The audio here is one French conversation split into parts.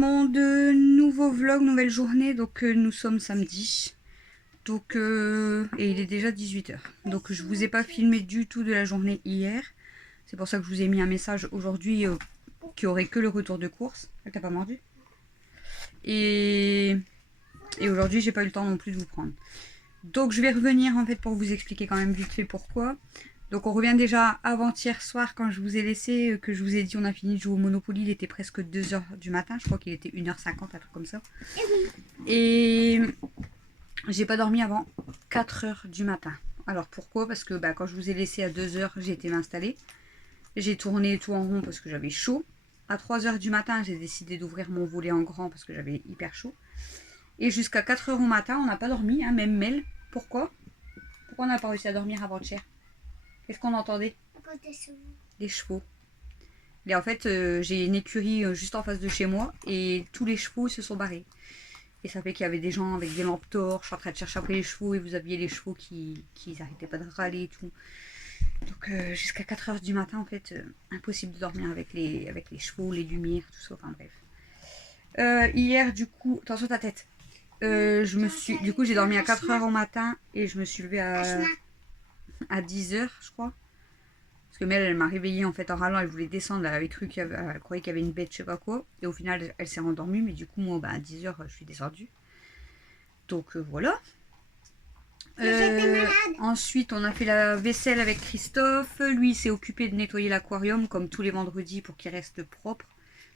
monde, nouveau vlog, nouvelle journée, donc nous sommes samedi, donc et il est déjà 18 h, donc je vous ai pas filmé du tout de la journée hier, c'est pour ça que je vous ai mis un message aujourd'hui qui aurait que le retour de course. Elle t'a pas mordu? Et aujourd'hui j'ai pas eu le temps non plus de vous prendre, donc je vais revenir en fait pour vous expliquer quand même vite fait pourquoi. Donc on revient déjà avant-hier soir quand je vous ai laissé, que je vous ai dit on a fini de jouer au Monopoly, il était presque 2 h du matin, je crois qu'il était 1 h 50, un truc comme ça. Et j'ai pas dormi avant 4 h du matin. Alors pourquoi? Parce que quand je vous ai laissé à 2 h, j'ai été m'installer. J'ai tourné tout en rond parce que j'avais chaud. À 3 h du matin, j'ai décidé d'ouvrir mon volet en grand parce que j'avais hyper chaud. Et jusqu'à 4 h au matin, on n'a pas dormi, hein, même Mel. Pourquoi? Pourquoi on n'a pas réussi à dormir avant-hier? Qu'est-ce qu'on entendait? Des chevaux. Et en fait, j'ai une écurie juste en face de chez moi et tous les chevaux se sont barrés. Et ça fait qu'il y avait des gens avec des lampes torches en train de chercher après les chevaux et vous aviez les chevaux qui n'arrêtaient pas de râler et tout. Donc jusqu'à 4 h du matin, en fait, impossible de dormir avec les chevaux, les lumières, tout ça, enfin bref. Hier, du coup, attention ta tête. Du coup, j'ai dormi à 4 h au matin et je me suis levée à 10 h, je crois. Parce que Mel, elle m'a réveillée en fait en râlant, elle voulait descendre, elle avait cru elle croyait qu'il y avait une bête, je sais pas quoi. Et au final, elle s'est rendormie, mais du coup, moi, à 10 h, je suis descendue. Donc voilà. Ensuite, on a fait la vaisselle avec Christophe. Lui, il s'est occupé de nettoyer l'aquarium comme tous les vendredis pour qu'il reste propre.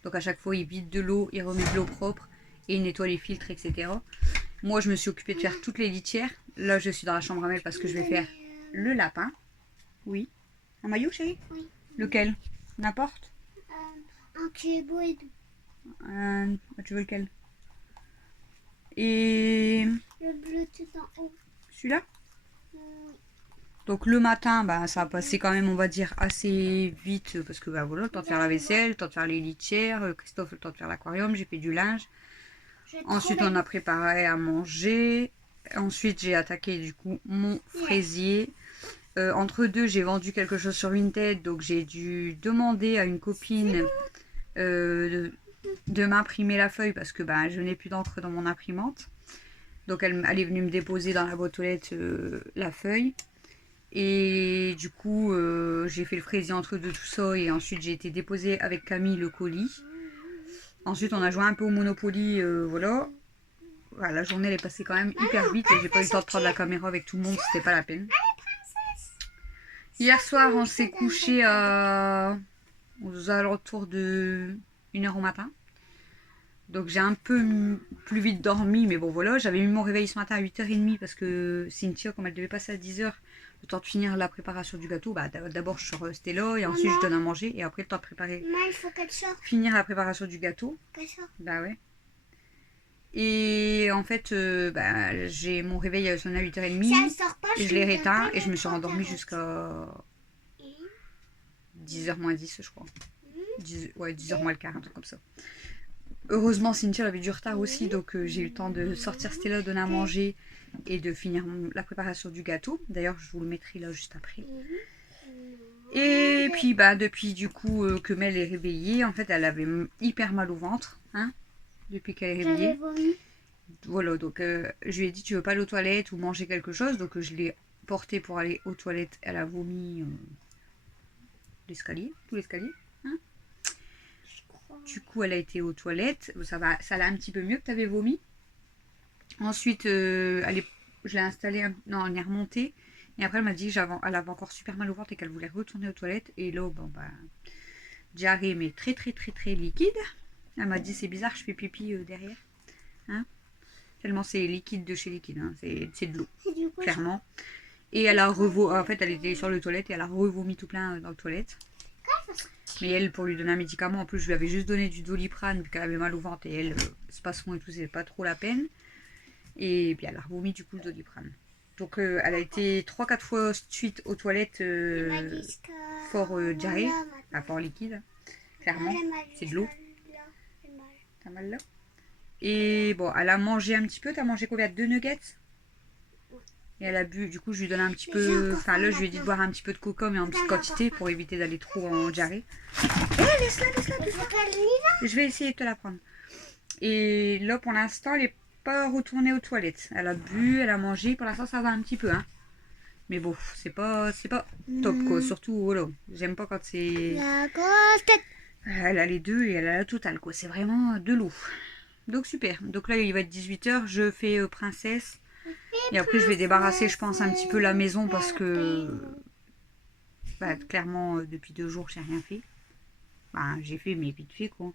Donc à chaque fois, il vide de l'eau, il remet de l'eau propre et il nettoie les filtres, etc. Moi, je me suis occupée de faire toutes les litières. Là, je suis dans la chambre à Mel parce que je vais faire le lapin. Oui. Un maillot, chérie? Oui. Lequel? N'importe? Un qui est beau et doux. Tu veux lequel? Et... le bleu tout en haut. Celui-là? Donc le matin, ça a passé quand même, on va dire, assez vite. Parce que voilà, le temps de faire la vaisselle, le temps de faire les litières. Christophe, le temps de faire l'aquarium, j'ai fait du linge. Ensuite, on a préparé à manger. Ensuite, j'ai attaqué du coup mon fraisier. Entre deux, j'ai vendu quelque chose sur Vinted, donc j'ai dû demander à une copine de m'imprimer la feuille parce que je n'ai plus d'encre dans mon imprimante. Donc elle est venue me déposer dans la boîte aux lettres la feuille. Et du coup, j'ai fait le fraisier entre deux, tout ça. Et ensuite, j'ai été déposer avec Camille le colis. Ensuite, on a joué un peu au Monopoly, voilà. Voilà, la journée elle est passée quand même hyper vite et j'ai pas eu le temps de prendre la caméra avec tout le monde, c'était pas la peine. Hier soir, on s'est couché aux alentours de 1 h au matin. Donc j'ai un peu plus vite dormi, mais bon voilà, j'avais mis mon réveil ce matin à 8 h 30 parce que Cynthia, comme elle devait passer à 10 h, le temps de finir la préparation du gâteau, d'abord je suis restée là et ensuite je donne à manger et après le temps de préparer. Maman, il faut qu'elle sorte. Finir la préparation du gâteau. Qu'elle sorte. Bah ouais. Et en fait, j'ai mon réveil sonné à 8 h 30. Je l'ai réteint et je me suis rendormie jusqu'à 10 h moins 10, je crois. 10 h moins le quart, un truc comme ça. Heureusement, Cynthia avait du retard aussi, donc j'ai eu le temps de sortir Stella, donner à manger et de finir la préparation du gâteau. D'ailleurs, je vous le mettrai là juste après. Et puis, depuis du coup que Mel est réveillée, en fait, elle avait hyper mal au ventre, hein, depuis qu'elle est réveillée. Voilà, donc je lui ai dit, tu veux pas aller aux toilettes ou manger quelque chose? Donc je l'ai portée pour aller aux toilettes. Elle a vomi tout l'escalier. Hein. Du coup, elle a été aux toilettes. Ça allait un petit peu mieux que tu avais vomi. Ensuite, je l'ai installée. Non, on est remonté. Et après, elle m'a dit qu'elle avait encore super mal au ventre et qu'elle voulait retourner aux toilettes. Et là, diarrhée, mais très, très, très, très liquide. Elle m'a dit, c'est bizarre, je fais pipi derrière. Hein, tellement c'est liquide de chez liquide. Hein. C'est de l'eau, clairement. Et elle a en fait, elle était sur le toilette et elle a revomi tout plein dans les toilettes. Mais elle, pour lui donner un médicament, en plus, je lui avais juste donné du Doliprane vu qu'elle avait mal au ventre et elle, spasmon et tout, c'est pas trop la peine. Et puis elle a revomi du coup le Doliprane. Donc elle a été 3-4 fois suite aux toilettes fort diarrhée, fort liquide, clairement, c'est de l'eau. T'as mal là? Et bon, elle a mangé un petit peu, t'as mangé combien? 2 nuggets? Et elle a bu, du coup je lui donnais un petit peu, enfin là je lui ai dit de boire un petit peu de coca mais en petite quantité pour éviter d'aller trop en diarrhée. Laisse-la. Je vais essayer de te la prendre. Et là, pour l'instant, elle n'est pas retournée aux toilettes. Elle a bu, elle a mangé. Pour l'instant, ça va un petit peu. Hein. Mais bon, c'est pas top quoi. Surtout, voilà. J'aime pas quand c'est. La grosse tête. Elle a les deux et elle a la totale quoi. C'est vraiment de l'eau. Donc super. Donc là, il va être 18h. Je fais princesse. Et après, je vais débarrasser, je pense, un petit peu la maison parce que. Bah, clairement, depuis 2 jours, j'ai rien fait. Bah, j'ai fait, mais vite fait quoi.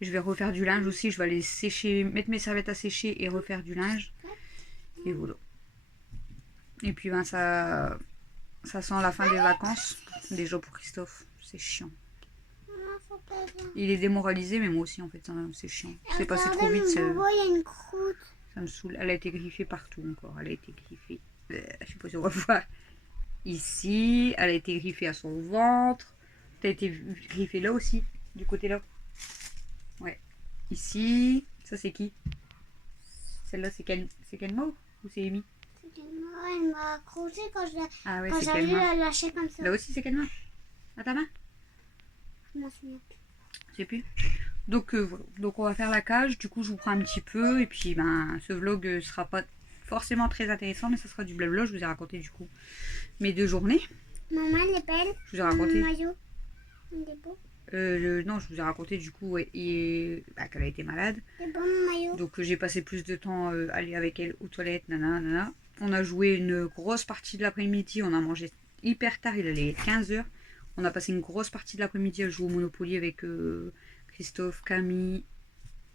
Je vais refaire du linge aussi. Je vais aller sécher, mettre mes serviettes à sécher et refaire du linge. Et voilà. Et puis ben ça sent la fin des vacances. Déjà pour Christophe, c'est chiant. Il est démoralisé, mais moi aussi en fait, c'est chiant. C'est passé trop vite. Il y a une croûte. Ça me saoule. Elle a été griffée partout encore. Elle a été griffée. Je sais pas si on va voir. Ici, elle a été griffée à son ventre. T'as été griffée là aussi, du côté là. Ouais. Ici, ça c'est qui? Celle-là c'est Kelma ou c'est Amy? Elle m'a accroché quand Ah ouais, quand c'est j'allais Kelma. la lâcher comme ça. Là aussi c'est Kelma. À ta main? Je m'en souviens plus. Je sais plus. Donc voilà. Donc on va faire la cage. Du coup je vous prends un petit peu. Et puis ben ce vlog sera pas forcément très intéressant, mais ça sera du blabla. Je vous ai raconté du coup mes 2 journées. Maman, elle est belle. Je vous ai raconté. Mon maillot. Il est beau. Non, je vous ai raconté du coup ouais, qu'elle a été malade. C'est bon mon maillot. Donc j'ai passé plus de temps à aller avec elle aux toilettes, nanana. On a joué une grosse partie de l'après-midi. On a mangé hyper tard, il allait être 15h. On a passé une grosse partie de l'après-midi à jouer au Monopoly avec Christophe, Camille,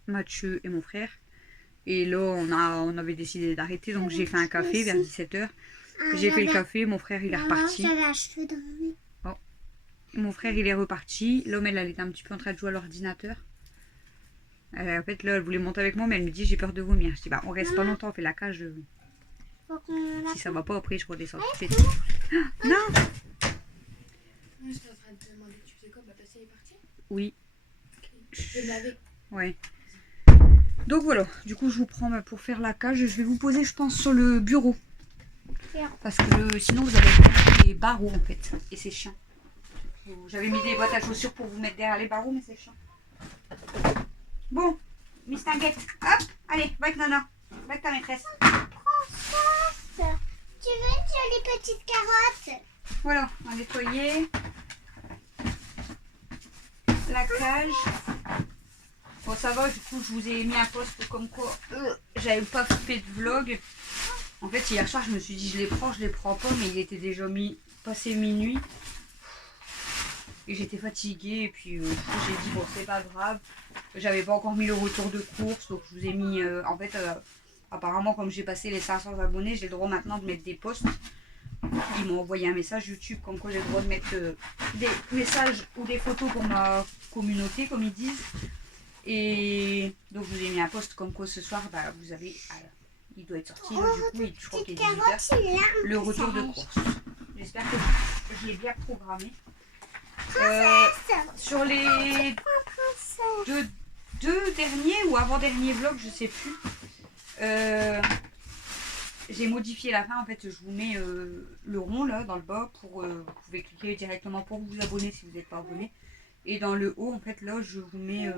Mathieu et mon frère. Et là, on avait décidé d'arrêter, donc j'ai fait un café vers 17h. J'ai fait le café, mon frère il est reparti. J'avais un cheveu dans le nez. Mon frère il est reparti. L'homme elle était un petit peu en train de jouer à l'ordinateur. En fait là elle voulait monter avec moi, mais elle me dit j'ai peur de vomir. Je dis bah on reste pas longtemps, on fait la cage. Si ça va pas après je redescends. C'est tout. Non. J'étais en train de te demander, tu faisais quoi? Bah, ta scie est partie? Oui. Je vais me laver. Ouais. Donc voilà, du coup je vous prends pour faire la cage. Je vais vous poser je pense sur le bureau. Parce que sinon vous allez mettre les barreaux en fait. Et c'est chiant. J'avais mis des boîtes à chaussures pour vous mettre derrière les barreaux, mais c'est chiant. Bon, Miss Tinguette, hop, allez, va avec Nana. Va avec ta maîtresse. Princesse, tu veux une jolie petite carotte? Voilà, on va nettoyer la cage. Bon, ça va, du coup, je vous ai mis un post comme quoi j'avais pas fait de vlog. En fait, hier soir, je me suis dit, je les prends pas, mais il était déjà passé minuit. Et j'étais fatiguée, et puis j'ai dit, bon, c'est pas grave. J'avais pas encore mis le retour de course, donc je vous ai mis, en fait, apparemment, comme j'ai passé les 500 abonnés, j'ai le droit maintenant de mettre des posts. Ils m'ont envoyé un message YouTube comme quoi j'ai le droit de mettre des messages ou des photos pour ma communauté, comme ils disent. Et donc je vous ai mis un post comme quoi ce soir, bah, vous avez, il doit être sorti, du coup, je crois qu'il est 18h, le retour de course. J'espère que je l'ai bien programmé. Sur les deux derniers ou avant-derniers vlogs, je sais plus, j'ai modifié la fin. En fait, je vous mets le rond là dans le bas pour vous pouvez cliquer directement pour vous abonner si vous n'êtes pas abonné. Et dans le haut, en fait, là, je vous mets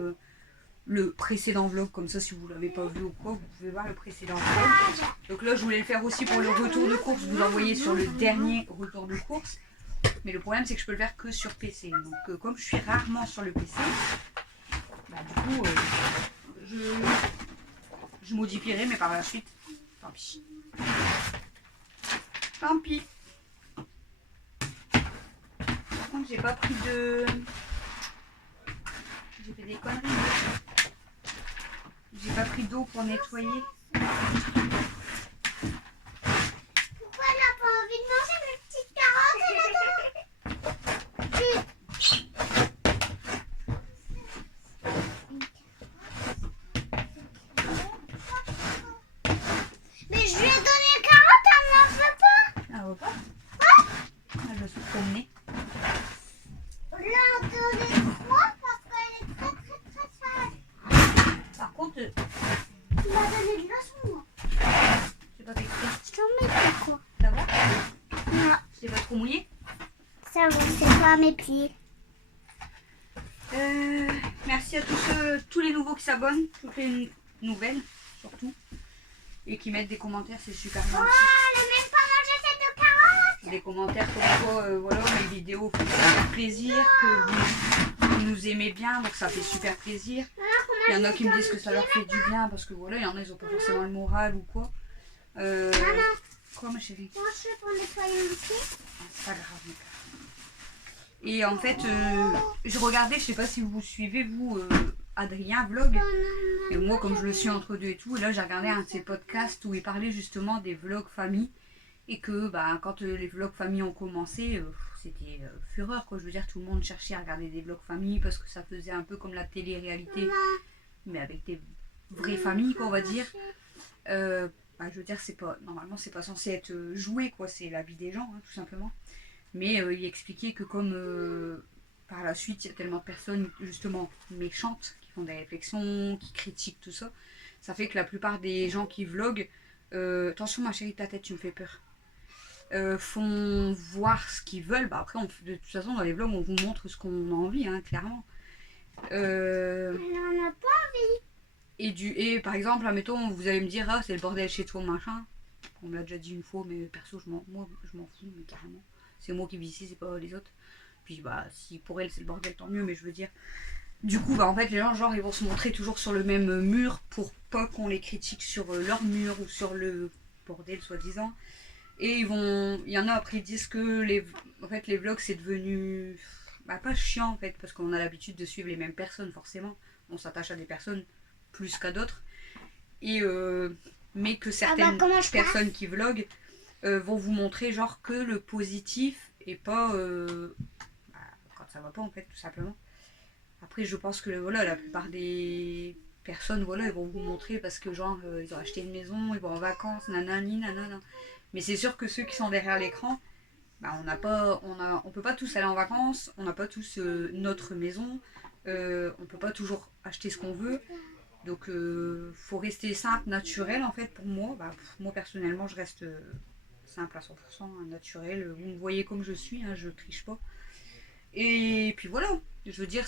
le précédent vlog, comme ça si vous l'avez pas vu ou quoi, vous pouvez voir le précédent vlog. Donc là, je voulais le faire aussi pour le retour de course, vous l'envoyez sur le dernier retour de course. Mais le problème c'est que je peux le faire que sur PC. Donc comme je suis rarement sur le PC, bah, du coup je modifierai, mais par la suite, tant pis. Tant pis. Par contre j'ai pas pris de... J'ai fait des conneries. J'ai pas pris d'eau pour nettoyer. Pourquoi elle a pas envie de manger mes petites carottes là-dedans? Mais je lui ai donné une carotte, elle n'en veut pas. Un repas. Je me suis promenée. Là, on donne 3 parce qu'elle est très sage. Par contre, Tu m'as donné de leçons, moi. j'ai pas fait exprès. Je t'en mets quoi? Ça va? Non, Je t'ai pas trop mouillé? ça va, c'est pas à mes pieds. Merci. merci à tous les nouveaux qui s'abonnent, toutes les nouvelles surtout, et qui mettent des commentaires, c'est super gentil. Elle a même pas mangé cette carotte. Des commentaires comme quoi, voilà, mes vidéos font super plaisir, que vous nous aimez bien, donc ça fait super plaisir. Il y en a qui me disent que ça leur fait du bien, parce que voilà, il y en a, ils ont pas forcément le moral ou quoi. Maman, Quoi ma chérie? comment je fais pour nettoyer le pied? C'est pas grave, mon cœur. Et en fait, je regardais, je sais pas si vous suivez, vous, Adrien Vlog. Et moi, comme je le suis entre deux et tout, et là, j'ai regardé un de ses podcasts où il parlait justement des vlogs famille. Et que bah, quand les vlogs famille ont commencé, c'était fureur, quoi. Je veux dire, tout le monde cherchait à regarder des vlogs famille parce que ça faisait un peu comme la télé-réalité, mais avec des vraies familles, quoi, on va dire. Bah, je veux dire, normalement, c'est pas censé être joué, quoi. C'est la vie des gens, hein, tout simplement. Mais il expliquait que comme par la suite, il y a tellement de personnes justement méchantes qui font des réflexions, qui critiquent tout ça, ça fait que la plupart des gens qui vloguent, attention ma chérie, ta tête, tu me fais peur, font voir ce qu'ils veulent. Bah, après, de toute façon, dans les vlogs, on vous montre ce qu'on a envie, hein, clairement. Elle en a pas. Et par exemple, admettons, vous allez me dire, ah, c'est le bordel chez toi, machin. On me l'a déjà dit une fois, mais perso, moi, je m'en fous, mais carrément. C'est moi qui vis ici, c'est pas les autres. Puis, bah, si pour elle, c'est le bordel, tant mieux, mais je veux dire. Du coup, bah, en fait, les gens, genre, ils vont se montrer toujours sur le même mur pour pas qu'on les critique sur leur mur ou sur le bordel, soi-disant. Et il y en a après, ils disent que en fait, les vlogs, c'est devenu. Bah, pas chiant, en fait, parce qu'on a l'habitude de suivre les mêmes personnes, forcément. On s'attache à des personnes plus qu'à d'autres. Et mais que certaines personnes qui vloguent vont vous montrer genre que le positif et pas bah, quand ça va pas en fait, tout simplement. Après je pense que voilà, la plupart des personnes, voilà, ils vont vous montrer parce que genre ils ont acheté une maison, ils vont en vacances, nanani nanana. Mais c'est sûr que ceux qui sont derrière l'écran, bah, on peut pas tous aller en vacances, on n'a pas tous notre maison, on peut pas toujours acheter ce qu'on veut. Donc, faut rester simple, naturel en fait pour moi. Bah, moi personnellement, je reste simple à 100%, hein, naturel. Vous me voyez comme je suis, hein, je triche pas. Et puis voilà, je veux dire,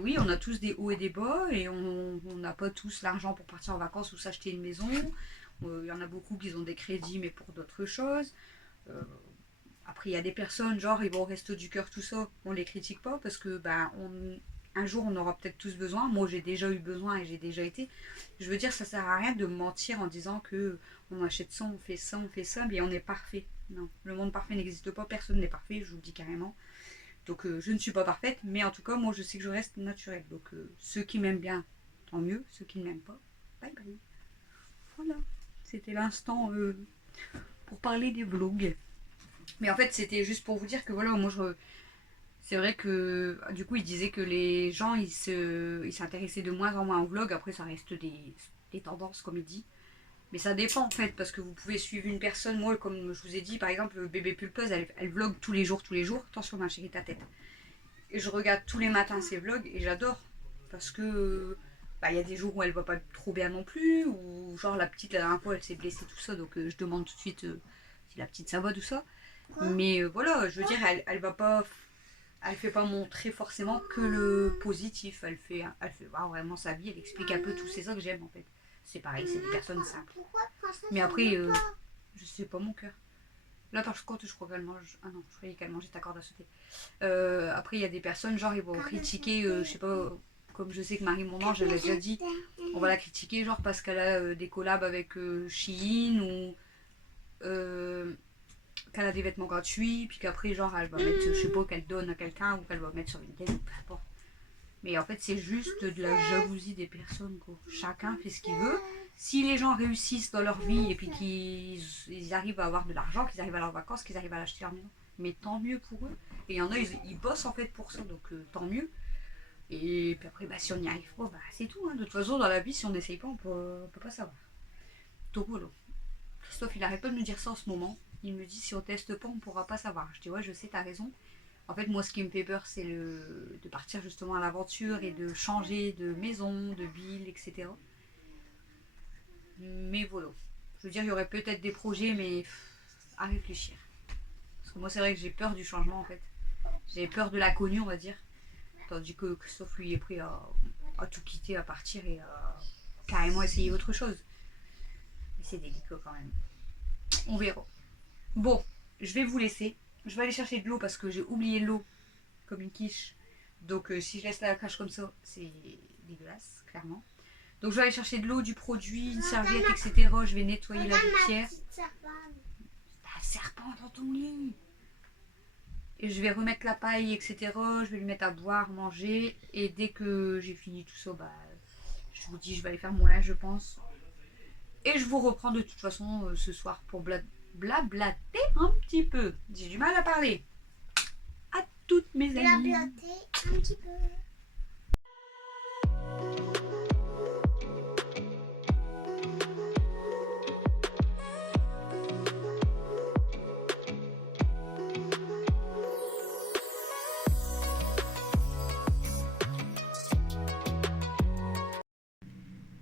oui, on a tous des hauts et des bas et on n'a pas tous l'argent pour partir en vacances ou s'acheter une maison. Il y en a beaucoup qui ont des crédits, mais pour d'autres choses. Après, il y a des personnes, genre, ils vont au resto du cœur, tout ça, on les critique pas parce que, bah, un jour, on aura peut-être tous besoin. Moi, j'ai déjà eu besoin et j'ai déjà été. Je veux dire, ça sert à rien de mentir en disant que on achète ça, on fait ça, mais on est parfait. Non, le monde parfait n'existe pas, personne n'est parfait, je vous le dis carrément. Donc, je ne suis pas parfaite, mais en tout cas, moi, je sais que je reste naturelle. Donc, ceux qui m'aiment bien, tant mieux. Ceux qui ne m'aiment pas, bye bye. Voilà, c'était l'instant pour parler des vlogs. Mais en fait, c'était juste pour vous dire que voilà, moi, c'est vrai que du coup, il disait que les gens, ils s'intéressaient de moins en moins au vlog. Après, ça reste des tendances, comme il dit. Mais ça dépend en fait, parce que vous pouvez suivre une personne. Moi, comme je vous ai dit, par exemple, bébé pulpeuse, elle vlog tous les jours, tous les jours. Attention, ma chérie, ta tête. Et je regarde tous les matins ses vlogs et j'adore. Parce que bah, y a des jours où elle va pas trop bien non plus. Ou genre la petite, la dernière fois, elle s'est blessée, tout ça. Donc je demande tout de suite si la petite ça va, tout ça. Mais voilà, je veux dire, elle va pas. Elle fait pas montrer forcément que le positif. Elle fait voir vraiment sa vie. Elle explique un peu tout. C'est ça que j'aime en fait. C'est pareil, c'est des personnes simples. Mais après, je sais pas mon cœur. Là, par contre, je crois qu'elle mange. Ah non, je croyais qu'elle mangeait ta corde à sauter. Après, il y a des personnes, genre, ils vont critiquer, je sais pas, comme je sais que Marie Mon Ange, elle a déjà dit, on va la critiquer, genre, parce qu'elle a des collabs avec Shein ou qu'elle a des vêtements gratuits, puis qu'après, genre, elle va mettre, je sais pas, qu'elle donne à quelqu'un ou qu'elle va mettre sur une tête, peu importe. Mais en fait, c'est juste de la jalousie des personnes, quoi. Chacun fait ce qu'il veut. Si les gens réussissent dans leur vie et puis qu'ils arrivent à avoir de l'argent, qu'ils arrivent à leurs vacances, qu'ils arrivent à l'acheter leur maison, mais tant mieux pour eux. Et il y en a, ils bossent en fait pour ça, donc tant mieux. Et puis après, bah, si on n'y arrive pas, bah, c'est tout. Hein. De toute façon, dans la vie, si on n'essaye pas, on peut pas savoir. Donc voilà. Christophe, il arrête pas de me dire ça en ce moment. Il me dit, si on teste pas, on pourra pas savoir. Je dis, ouais, je sais, t'as raison. En fait, moi, ce qui me fait peur, c'est de partir justement à l'aventure et de changer de maison, de ville, etc. Mais voilà. Je veux dire, il y aurait peut-être des projets, mais à réfléchir. Parce que moi, c'est vrai que j'ai peur du changement, en fait. J'ai peur de l'inconnu, on va dire. Tandis que Christophe, lui, est prêt à à tout quitter, à partir et carrément essayer autre chose. Mais c'est délicat quand même. On verra. Bon, je vais vous laisser. Je vais aller chercher de l'eau parce que j'ai oublié l'eau comme une quiche. Donc si je laisse la cage comme ça, c'est dégueulasse, clairement. Donc je vais aller chercher de l'eau, du produit, une serviette, etc. Je vais nettoyer la litière. Un serpent dans ton lit. Et je vais remettre la paille, etc. Je vais lui mettre à boire, manger. Et dès que j'ai fini tout ça, bah, je vous dis, je vais aller faire mon linge, je pense. Et je vous reprends de toute façon ce soir pour blablater un petit peu. J'ai du mal à parler. À toutes mes amies. Blablater un petit peu.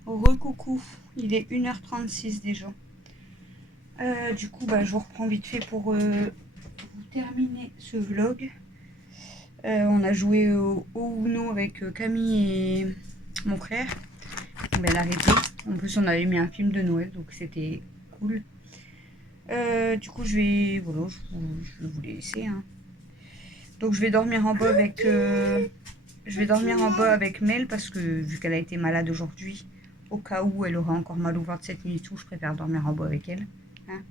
Recoucou, il est 1h36 déjà. Du coup, bah, je vous reprends vite fait pour vous terminer ce vlog. On a joué au Uno avec Camille et mon frère. Ben, elle a arrêté. En plus, on avait mis un film de Noël, donc c'était cool. Du coup, je vais vous laisser. Hein. Donc, je vais dormir en bas avec Mel parce que vu qu'elle a été malade aujourd'hui, au cas où elle aura encore mal au ventre cette nuit et tout, je préfère dormir en bas avec elle. Hein.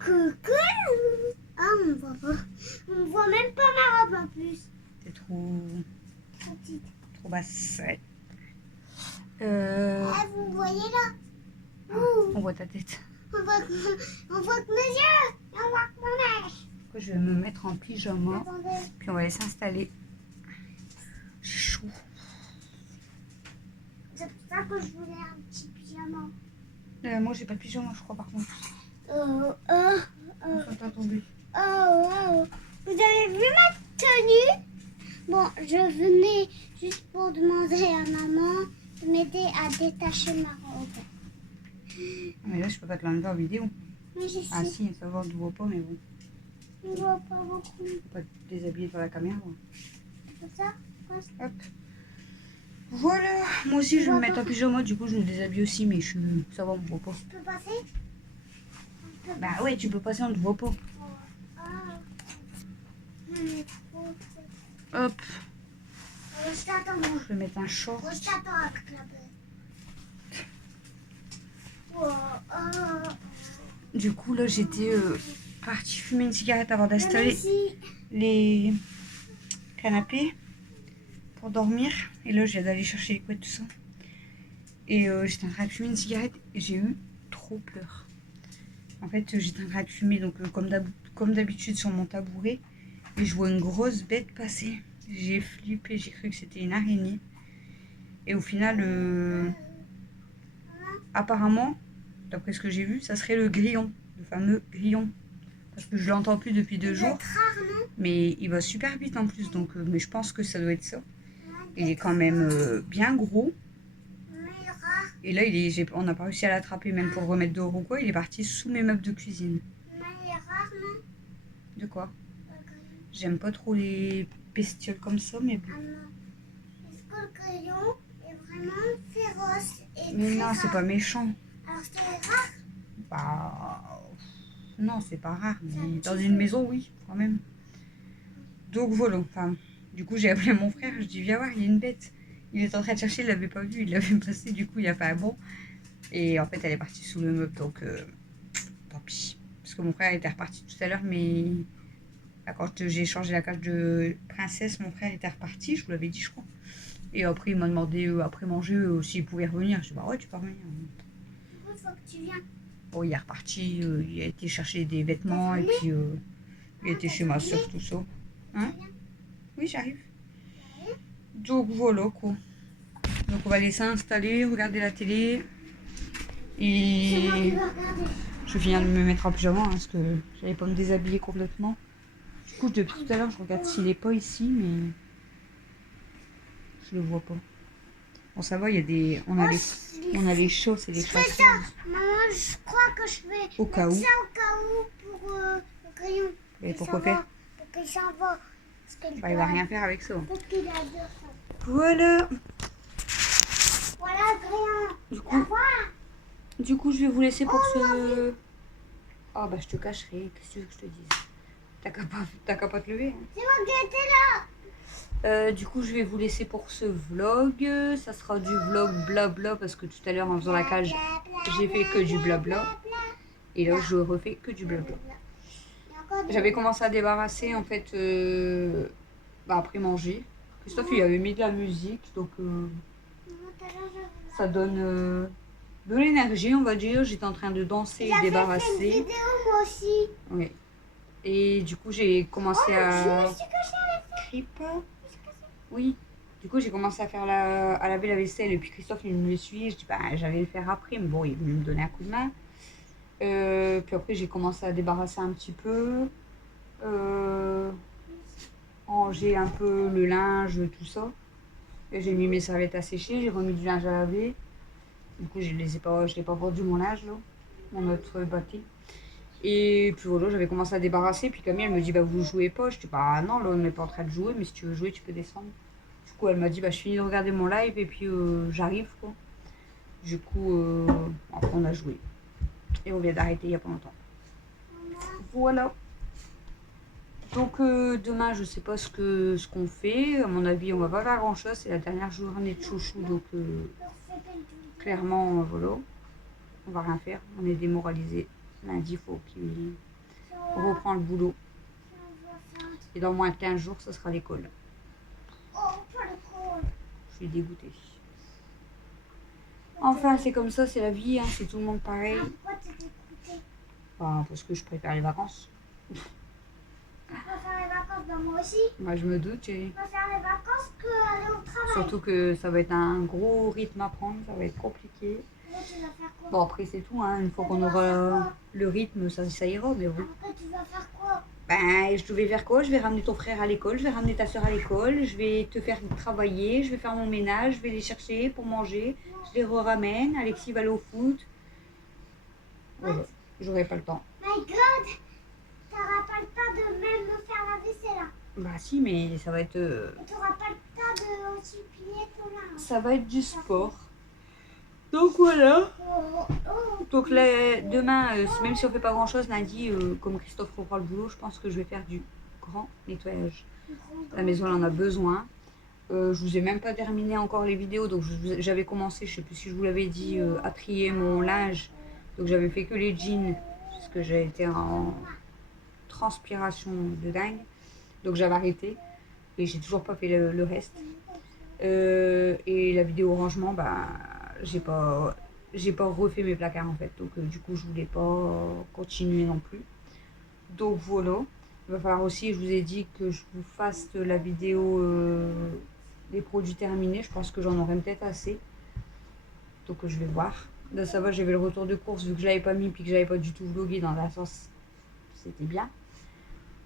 Coucou. Ah, on voit pas. On voit même pas ma robe en plus. C'est trop Petite. basse. Ouais. Ah, vous voyez là? Ouh. On voit ta tête. On voit que mes yeux. Et on voit que mon nez. Je vais me mettre en pyjama. Attendez. Puis on va aller s'installer. J'ai chaud. C'est pour ça que je voulais un petit pyjama. Moi j'ai pas de pyjama je crois par contre. Oh. Enfin, t'as tombé. Oh. Vous avez vu ma tenue? Bon, je venais juste pour demander à maman de m'aider à détacher ma robe. Mais là je peux pas te l'enlever en vidéo. Mais je Ah sais, si, ça va, on ne voit pas mais bon. on ne voit pas beaucoup. Faut pas te déshabiller dans la caméra. C'est pour ça? Hop. Voilà, moi aussi je vais me mettre en pyjama, du coup je me déshabille aussi, mais ça va, on me voit pas. Je peux passer? Bah ouais, tu peux passer, on ne te voit pas. Ah. Mais trop. Hop, Je t'attends, moi. je vais mettre un short. Je t'attends avec la bête. Oh. Du coup là j'étais partie fumer une cigarette avant Même d'installer ici. les canapés pour dormir. Et là, j'ai d'aller chercher les couettes, tout ça. Et j'étais en train de fumer une cigarette et j'ai eu trop peur. En fait, j'étais en train de fumer donc comme d'habitude sur mon tabouret. Et je vois une grosse bête passer. J'ai flippé, j'ai cru que c'était une araignée. Et au final, apparemment, d'après ce que j'ai vu, ça serait le grillon. Le fameux grillon. Parce que je l'entends plus depuis 2 jours. Rare, non? Mais il va super vite en plus. Donc, mais je pense que ça doit être ça. Il est quand même bien gros. Mais rare. Et là, on n'a pas réussi à l'attraper, même pour le remettre dehors ou quoi. Il est parti sous mes meubles de cuisine. Mais il est rare, non? De quoi? J'aime pas trop les bestioles comme ça, mais bon. Ah non. Est-ce que le crayon est vraiment féroce et Mais très non, c'est rare? pas méchant. Alors c'est rare? Bah. Non, c'est pas rare. C'est un Mais petit dans peu. une maison, oui, quand même. Donc voilà. Enfin, du coup, j'ai appelé mon frère. Je dis, viens voir, il y a une bête. Il est en train de chercher, il l'avait pas vu. Il l'avait passé, du coup, il a fait un bond. Et en fait, elle est partie sous le meuble. Donc, tant pis. Parce que mon frère était reparti tout à l'heure, mais. Quand j'ai changé la cage de princesse, mon frère était reparti, je vous l'avais dit, je crois. Et après, il m'a demandé, après manger, s'il pouvait revenir. Je dis, bah ouais, tu peux revenir. Du coup, il faut que tu viennes. Bon, il est reparti, il a été chercher des vêtements, et puis il était chez ma soeur, tout ça. Hein? Oui, j'arrive. Donc voilà, quoi. Donc on va laisser installer, regarder la télé. Et C'est moi qui vais regarder. je viens de me mettre en pyjama, hein, parce que j'allais pas me déshabiller complètement. Du coup, depuis tout à l'heure, je regarde s'il est pas ici, mais je le vois pas. Bon, ça va, il y a des... on a les chausses et les Je fais ça. chaussures Maman, je crois que je vais au cas où. mettre ça au cas où pour le crayon. Et Pour pourquoi qu'il s'en faire? va. Pour qu'il s'en va. Parce qu'il Bah, il va rien faire avec ça. Parce qu'il adore ça. Voilà. Voilà, rien. Du coup, je vais vous laisser pour ce... Oh bah je te cacherai, qu'est-ce que tu veux que je te dise? T'as qu'à pas te lever. Hein. C'est moi qui étais là. Du coup, je vais vous laisser pour ce vlog. Ça sera du vlog blabla parce que tout à l'heure en faisant la cage, j'ai fait que du blabla. Et là, je refais que du blabla. J'avais commencé à débarrasser en fait après manger. Christophe, il avait mis de la musique, donc ça donne de l'énergie, on va dire. J'étais en train de danser et J'avais fait une débarrasser. vidéo moi aussi. Oui. Et du coup, j'ai commencé Je à... me suis cachée. Creep. Oui. Du coup, j'ai commencé à faire à laver la vaisselle et puis Christophe, il me suit. Je dis, bah, j'allais le faire après, mais bon, il voulait me donner un coup de main. Puis après, j'ai commencé à débarrasser un petit peu. Ranger un peu le linge, tout ça. Et j'ai mis mes serviettes à sécher, j'ai remis du linge à laver. Du coup, je l'ai pas vendu mon linge, là, mon autre bâti. Et puis voilà, j'avais commencé à débarrasser. Puis Camille, elle me dit, bah vous jouez pas. Je dis, bah non, là, on n'est pas en train de jouer, mais si tu veux jouer, tu peux descendre. Du coup, elle m'a dit, bah je finis de regarder mon live et puis j'arrive, quoi. Du coup, après, on a joué. Et on vient d'arrêter il y a pas longtemps. Voilà. Donc demain, je sais pas ce qu'on fait. À mon avis, on va pas faire grand chose. C'est la dernière journée de chouchou, donc clairement, voilà, on va rien faire. On est démoralisé. Lundi, il faut qu'il reprend le boulot. Et dans moins de 15 jours, ce sera l'école. Oh, pas le col. Je suis dégoûtée. Enfin, c'est comme ça, c'est la vie, hein, c'est tout le monde pareil. Pourquoi tu t'es écouté? Enfin, parce que je préfère les vacances. Tu préfères les vacances, bah moi aussi. Moi, je me doute. Je préfère les vacances qu'aller au travail. Surtout que ça va être un gros rythme à prendre, ça va être compliqué. Là, tu vas faire quoi? Bon, après, c'est tout, hein. Une fois qu'on aura le rythme, ça ira, mais bon. Après, tu vas faire quoi? Ben, je vais faire quoi? Je vais ramener ton frère à l'école, je vais ramener ta soeur à l'école, je vais te faire travailler, je vais faire mon ménage, je vais les chercher pour manger, je les ramène, Alexis va aller au foot. Voilà, j'aurai pas le temps. My God! T'auras pas le temps de même me faire la vaisselle. Hein. Bah si, mais ça va être... Et t'auras pas le temps de aussi plier ton linge. ça va être du sport. Donc voilà. Oh, oh. Donc là, demain, même si on fait pas grand chose, lundi, comme Christophe reprend le boulot, je pense que je vais faire du grand nettoyage. La maison elle en a besoin. Je vous ai même pas terminé encore les vidéos, donc j'avais commencé, je sais plus si je vous l'avais dit, à trier mon linge. Donc j'avais fait que les jeans, parce que j'ai été en transpiration de dingue. Donc j'avais arrêté et j'ai toujours pas fait le reste. Et la vidéo rangement, bah j'ai pas refait mes placards en fait. Donc du coup je voulais pas continuer non plus. Donc voilà. Il va falloir aussi, je vous ai dit que je vous fasse la vidéo des produits terminés. Je pense que j'en aurai peut-être assez. Donc je vais voir. Là ça va, j'avais le retour de course vu que je l'avais pas mis puis que j'avais pas du tout vlogué dans la sauce. C'était bien.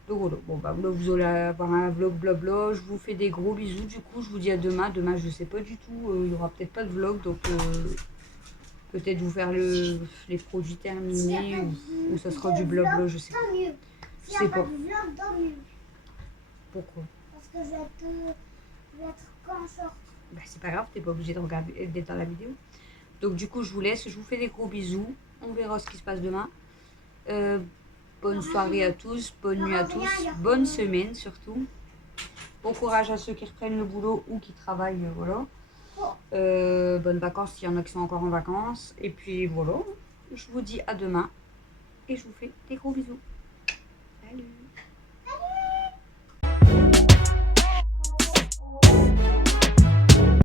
Donc voilà, bon bah là vous allez avoir un vlog blabla. Je vous fais des gros bisous. Du coup je vous dis à demain. Demain je sais pas du tout, il y aura peut-être pas de vlog. Donc peut-être vous faire les produits terminés ou ça sera du blabla, je sais pas. Tant mieux. Je S'il sais n'y a pas pas. de vlog, tant mieux. Pourquoi? Parce que je vais être qu'en short. Bah c'est pas grave, t'es pas obligé de regarder d'être dans la vidéo. Donc du coup je vous laisse, je vous fais des gros bisous. On verra ce qui se passe demain. Bonne soirée à tous, bonne nuit à tous, bonne semaine surtout. Bon courage à ceux qui reprennent le boulot ou qui travaillent, voilà. Bonnes vacances s'il y en a qui sont encore en vacances. Et puis voilà, je vous dis à demain et je vous fais des gros bisous.